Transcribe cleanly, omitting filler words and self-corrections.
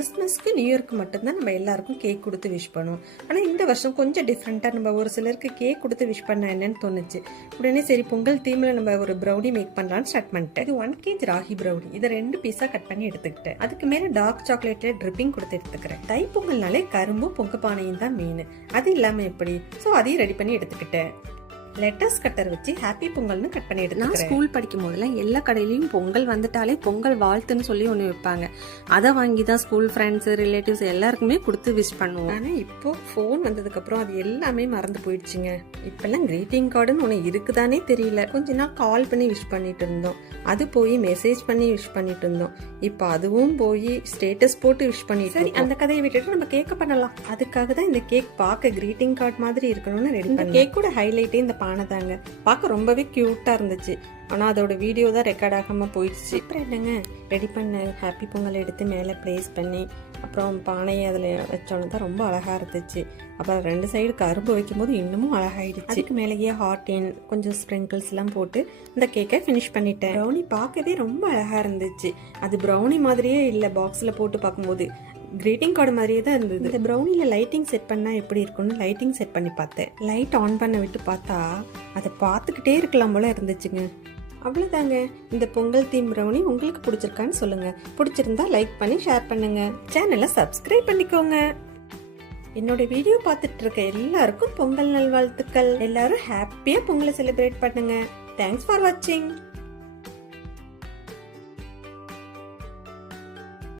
கிறிஸ்மஸ்க்கு நியூ இயர்க்கு மட்டும்தான் நம்ம எல்லாருக்கும் கேக் கொடுத்து விஷ் பண்ணுவோம். ஆனால் இந்த வருஷம் கொஞ்சம் டிஃப்ரெண்ட்டாக நம்ம ஒரு சிலருக்கு கேக் கொடுத்து விஷ் பண்ண என்னன்னு தோணுச்சு. உடனே சரி பொங்கல் தீமில் நம்ம ஒரு ப்ரௌனி மேக் பண்ணலான்னு ஸ்டார்ட் பண்ணிட்டேன். இது 1 kg ராகி ப்ரௌனி. இதை 2 பீஸாக கட் பண்ணி எடுத்துக்கிட்டேன். அதுக்கு மேலே டார்க் சாக்லேட்டில் ட்ரிப்பிங் கொடுத்து எடுத்துக்கிறேன். தை பொங்கல்னாலே கரும்பும் பொங்க பானையும் தான் மெயின். அது இல்லாமல் எப்படி? ஸோ அதையும் ரெடி பண்ணி எடுத்துக்கிட்டேன். லெட்டர்ஸ் கட்டர் வச்சு ஹாப்பி பொங்கல்னு கட் பண்ணி எடுத்து நான் ஸ்கூல் படிக்கும் போதெல்லாம் எல்லா கடையிலையும் பொங்கல் வந்துட்டாலே பொங்கல் வாழ்த்துன்னு சொல்லி ஒன்று வைப்பாங்க. அதை வாங்கி தான் ஸ்கூல் ஃப்ரெண்ட்ஸ் ரிலேட்டிவ்ஸ் எல்லாருக்குமே கொடுத்து விஷ் பண்ணுவோம். ஆனால் இப்போ ஃபோன் வந்ததுக்கப்புறம் அது எல்லாமே மறந்து போயிடுச்சுங்க. இப்பெல்லாம் கிரீட்டிங் கார்டுன்னு ஒன்று இருக்குதானே தெரியல. கொஞ்ச நாள் கால் பண்ணி விஷ் பண்ணிட்டு இருந்தோம், அது போய் மெசேஜ் பண்ணி விஷ் பண்ணிட்டு இருந்தோம், இப்போ அதுவும் போய் ஸ்டேட்டஸ் போட்டு விஷ் பண்ணிட்டு. சரி, அந்த கதையை விட்டுட்டு நம்ம கேக்க பண்ணலாம். அதுக்காக தான் இந்த கேக் பார்க்க கிரீட்டிங் கார்டு மாதிரி இருக்கணும்னு ரெடி பண்ணேன். கேக்கோட ஹைலைட்டே இந்த பானை தாங்க. பார்க்க ரொம்பவே கியூட்டா இருந்துச்சு. ஆனால் அதோட வீடியோ தான் ரெக்கார்ட் ஆகாமல் போயிடுச்சு. அப்புறம் என்னங்க, ரெடி பண்ண ஹாப்பி பொங்கல் எடுத்து மேலே ப்ளேஸ் பண்ணி அப்புறம் பானையை அதில் வச்சோன்னு தான் ரொம்ப அழகாக இருந்துச்சு. அப்புறம் 2 சைடு கரும்பு வைக்கும்போது இன்னமும் அழகாயிடுச்சு. அதுக்கு மேலேயே ஹாட்டின் கொஞ்சம் ஸ்ப்ரிங்கிள்ஸ்லாம் போட்டு இந்த கேக்கை ஃபினிஷ் பண்ணிட்டேன். ப்ரௌனி பார்க்கவே ரொம்ப அழகாக இருந்துச்சு. அது ப்ரௌனி மாதிரியே இல்லை, பாக்ஸில் போட்டு பார்க்கும்போது கிரீட்டிங் கார்டு மாதிரியே தான் இருந்தது. இந்த ப்ரௌனியில் லைட்டிங் செட் பண்ணால் எப்படி இருக்குன்னு லைட்டிங் செட் பண்ணி பார்த்தேன். லைட் ஆன் பண்ண விட்டு பார்த்தா அதை பார்த்துக்கிட்டே இருக்கலாம் போல இருந்துச்சுங்க. அவ்வளோதாங்க. இந்த பொங்கல் தீம் ப்ரௌனி உங்களுக்கு பிடிச்சிருக்கான்னு சொல்லுங்கள். பிடிச்சிருந்தா லைக் பண்ணி ஷேர் பண்ணுங்கள். சேனலை சப்ஸ்கிரைப் பண்ணிக்கோங்க. என்னோட வீடியோ பார்த்துட்டு இருக்க எல்லாருக்கும் பொங்கல் நல்வாழ்த்துக்கள். எல்லாரும் ஹாப்பியாக பொங்கலை செலிப்ரேட் பண்ணுங்க. தேங்க்ஸ் ஃபார் வாட்சிங்.